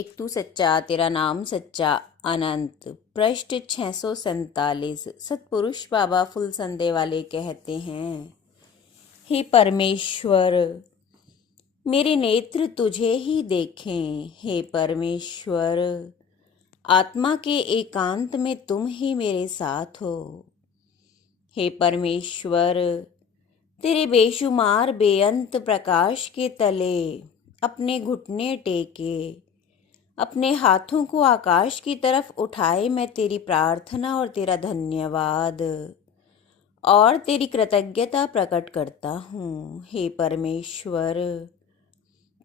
एक तू सच्चा तेरा नाम सच्चा अनंत। पृष्ठ 647। सतपुरुष बाबा फुल संदे वाले कहते हैं, हे परमेश्वर, मेरे नेत्र तुझे ही देखें। हे परमेश्वर, आत्मा के एकांत में तुम ही मेरे साथ हो। हे परमेश्वर, तेरे बेशुमार बेअंत प्रकाश के तले अपने घुटने टेके, अपने हाथों को आकाश की तरफ उठाए मैं तेरी प्रार्थना और तेरा धन्यवाद और तेरी कृतज्ञता प्रकट करता हूँ। हे परमेश्वर,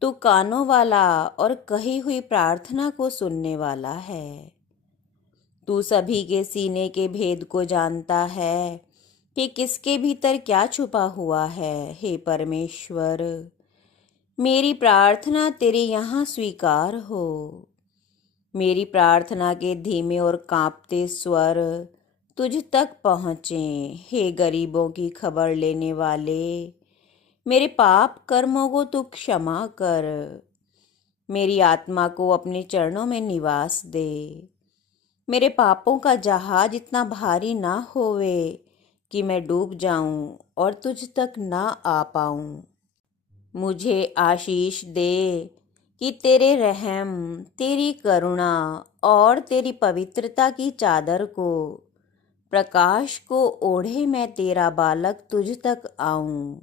तू कानों वाला और कही हुई प्रार्थना को सुनने वाला है। तू सभी के सीने के भेद को जानता है कि किसके भीतर क्या छुपा हुआ है। हे परमेश्वर, मेरी प्रार्थना तेरे यहाँ स्वीकार हो। मेरी प्रार्थना के धीमे और कांपते स्वर तुझ तक पहुँचे। हे गरीबों की खबर लेने वाले, मेरे पाप कर्मों को तू क्षमा कर। मेरी आत्मा को अपने चरणों में निवास दे। मेरे पापों का जहाज इतना भारी ना होवे कि मैं डूब जाऊं और तुझ तक ना आ पाऊं। मुझे आशीष दे कि तेरे रहम, तेरी करुणा और तेरी पवित्रता की चादर को, प्रकाश को ओढ़े मैं तेरा बालक तुझ तक आऊं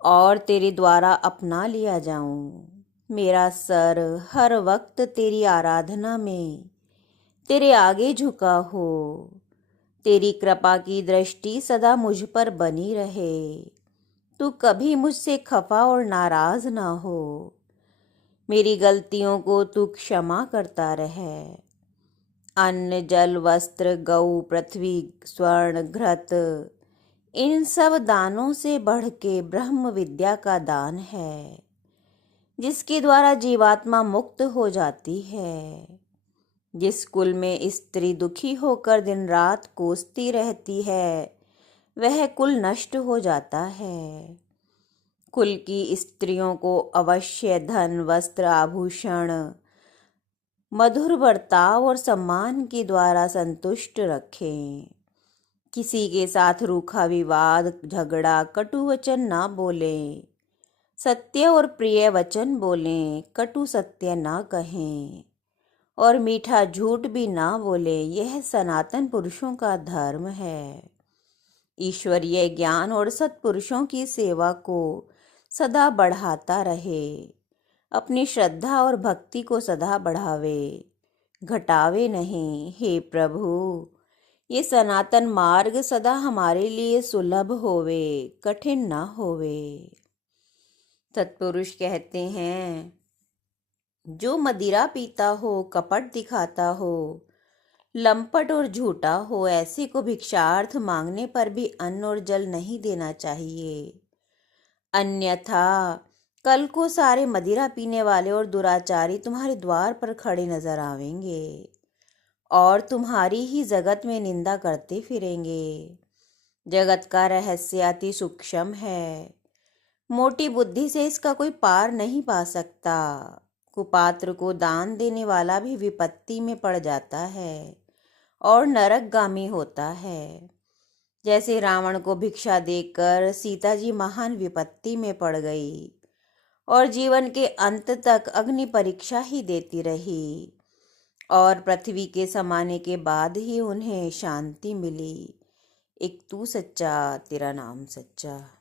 और तेरे द्वारा अपना लिया जाऊं। मेरा सर हर वक्त तेरी आराधना में तेरे आगे झुका हो। तेरी कृपा की दृष्टि सदा मुझ पर बनी रहे। तू कभी मुझसे खफा और नाराज ना हो। मेरी गलतियों को तू क्षमा करता रहे। अन्न, जल, वस्त्र, गौ, पृथ्वी, स्वर्ण, घृत, इन सब दानों से बढ़ के ब्रह्म विद्या का दान है, जिसके द्वारा जीवात्मा मुक्त हो जाती है। जिस कुल में स्त्री दुखी होकर दिन रात कोसती रहती है, वह कुल नष्ट हो जाता है। कुल की स्त्रियों को अवश्य धन, वस्त्र, आभूषण, मधुर बर्ताव और सम्मान के द्वारा संतुष्ट रखें। किसी के साथ रूखा विवाद, झगड़ा, कटु वचन ना बोलें। सत्य और प्रिय वचन बोलें, कटु सत्य ना कहें और मीठा झूठ भी ना बोलें। यह सनातन पुरुषों का धर्म है। ईश्वरीय ज्ञान और सत्पुरुषों की सेवा को सदा बढ़ाता रहे। अपनी श्रद्धा और भक्ति को सदा बढ़ावे, घटावे नहीं। हे प्रभु, ये सनातन मार्ग सदा हमारे लिए सुलभ होवे, कठिन ना होवे। सत्पुरुष कहते हैं, जो मदिरा पीता हो, कपट दिखाता हो, लंपट और झूठा हो, ऐसे को भिक्षार्थ मांगने पर भी अन्न और जल नहीं देना चाहिए। अन्यथा कल को सारे मदिरा पीने वाले और दुराचारी तुम्हारे द्वार पर खड़े नजर आवेंगे और तुम्हारी ही जगत में निंदा करते फिरेंगे। जगत का रहस्य अति सूक्ष्म है। मोटी बुद्धि से इसका कोई पार नहीं पा सकता। कुपात्र को दान देने वाला भी विपत्ति में पड़ जाता है और नरकगामी होता है। जैसे रावण को भिक्षा देकर सीता जी महान विपत्ति में पड़ गई और जीवन के अंत तक अग्नि परीक्षा ही देती रही और पृथ्वी के समाने के बाद ही उन्हें शांति मिली। एक तू सच्चा तेरा नाम सच्चा।